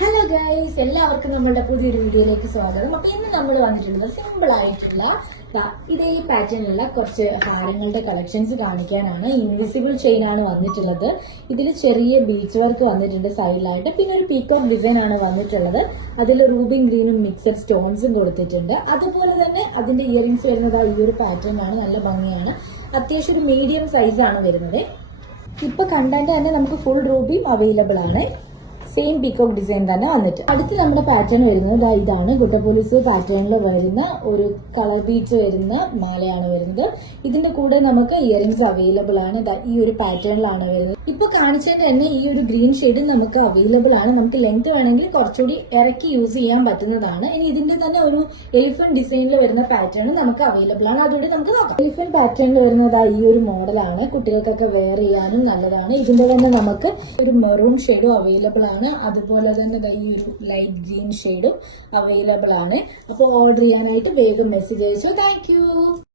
Hello guys, എല്ലാവർക്കും നമ്മുടെ പുതിയൊരു വീഡിയോയിലേക്ക് സ്വാഗതം. അപ്പൊ ഇന്ന് നമ്മൾ വന്നിട്ടുള്ളത് സിമ്പിൾ ആയിട്ടുള്ള ഇതേ പാറ്റേണിലുള്ള കുറച്ച് ഹാരങ്ങളുടെ കളക്ഷൻസ് കാണിക്കാനാണ്. ഇൻവിസിബിൾ ചെയിൻ ആണ് വന്നിട്ടുള്ളത്. ഇതിൽ ചെറിയ ബീച്ച് വർക്ക് വന്നിട്ടുണ്ട് സൈഡിലായിട്ട്. പിന്നെ ഒരു പീകോക്ക് ഡിസൈൻ ആണ് വന്നിട്ടുള്ളത്. അതിൽ റൂബിൻ ഗ്രീനും മിക്സഡ് സ്റ്റോൺസും കൊടുത്തിട്ടുണ്ട്. അതുപോലെ തന്നെ അതിന്റെ ഇയറിംഗ്സ് വരുന്നത് ഈ ഒരു പാറ്റേൺ ആണ്. നല്ല ഭംഗിയാണ്. അത്യാവശ്യം ഒരു മീഡിയം സൈസ് ആണ് വരുന്നത്. ഇപ്പൊ കണ്ടന്റ് തന്നെ നമുക്ക് ഫുൾ റൂബിയും അവൈലബിൾ ആണ്. സെയിം പീകോക്ക് ഡിസൈൻ തന്നെ വന്നിട്ട് അടുത്ത് നമ്മുടെ പാറ്റേൺ വരുന്നത് ഇതാണ്. കുട്ടപ്പോലീസ് പാറ്റേണിൽ വരുന്ന ഒരു കളർ ബീഡ്സ് വരുന്ന മാലയാണ് വരുന്നത്. ഇതിന്റെ കൂടെ നമുക്ക് ഇയറിംഗ്സ് അവൈലബിൾ ആണ്. ഈ ഒരു പാറ്റേണിലാണ് വരുന്നത്. ഇപ്പൊ കാണിച്ചത് തന്നെ ഈ ഒരു ഗ്രീൻ ഷെയ്ഡ് നമുക്ക് അവൈലബിൾ ആണ്. നമുക്ക് ലെങ്ത് വേണമെങ്കിൽ കുറച്ചുകൂടി ഇറക്കി യൂസ് ചെയ്യാൻ പറ്റുന്നതാണ്. ഇനി ഇതിന്റെ തന്നെ ഒരു എലിഫന്റ് ഡിസൈനിൽ വരുന്ന പാറ്റേൺ നമുക്ക് അവൈലബിൾ ആണ്. അതുകൂടി നമുക്ക് നോക്കാം. എലിഫന്റ് പാറ്റേണിൽ വരുന്നത് ഈ ഒരു മോഡലാണ്. കുട്ടികൾക്കൊക്കെ വെയർ ചെയ്യാനും നല്ലതാണ്. ഇതിന്റെ തന്നെ നമുക്ക് ഒരു മെറൂൺ ഷെയ്ഡും അവൈലബിൾ ആണ്. അതുപോലെ തന്നെ ഈ ഒരു ലൈറ്റ് ഗ്രീൻ ഷെയ്ഡും അവൈലബിൾ ആണ്. അപ്പോൾ ഓർഡർ ചെയ്യാനായിട്ട് വേഗം മെസ്സേജ് അയച്ചോ. താങ്ക്